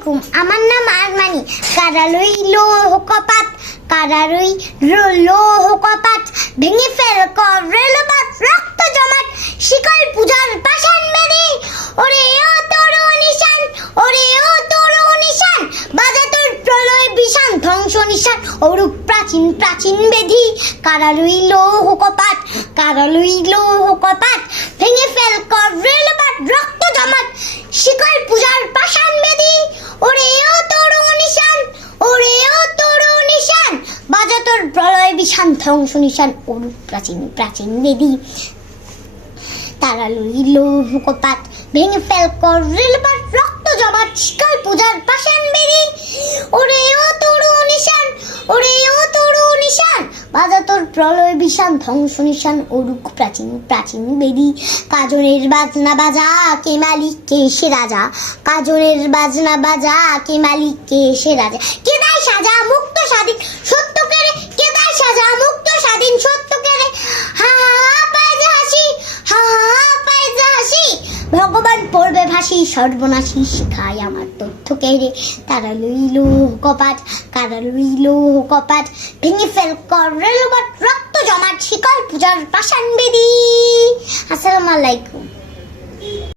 আলাইকুম। আমার নাম আরমানি। কারালই লৌহ কপাট কারারই লৌহ কপাট ভেঙে ফেল কর রেলবাত রক্ত জমাট। শিকল পূজার পাষাণ বেরি ওরে ও তোর নিশান। ওরে ও তোর নিশান। বাজা তোর প্রলয় বিশান ধ্বংস নিশান। অরূপ প্রাচীন প্রাচীন বেধি কারালই লৌহ কপাট কারালই লৌহ ভেঙে ফেল কর রেলবাত রক্ত জমাট শিকল পূজার পাষাণ বেদি ওরে ও তোর নিশান ওরে ও তোর নিশান বাজা তোর প্রলয় বিশান ধ্বংস নিশান অরূপ প্রাচীন প্রাচীন বেদি। তারা লইল হুকপাত ভেঙে ফেল কর রেলবার রক্ত জমাট শিকাল পূজার পাশান বেরি ওরে ও তরু নিশান, ওরে ও তরু নিশান, বাজা তোর প্রলয় বিশান ধ্বংস নিশান অরুক প্রাচীন প্রাচীন বেদি। কাজনের বাজনা বাজা, কে মালিক, কে সে রাজা? কাজনের বাজনা বাজা, কে মালিক, কে সে রাজা? কে দায় সাজা, মুক্ত স্বাধীন, সত্য কেড়ে কে দায় সাজা মুক্ত স্বাধীন সত্য কেড়ে হা হা হা পায় যে হাসি হা হা হা পায় যে হাসি ভগবান পড়বে ভাসি সর্বনাশী শিখায় আমার তথ্য কেড়ে। তারা লইল কপাট, কারা লইল কপাট, ভেঙে ফেল কর রেলবাট রক্ত জমাট, শিকল পূজার পাশান বেদি। আসসালামু আলাইকুম।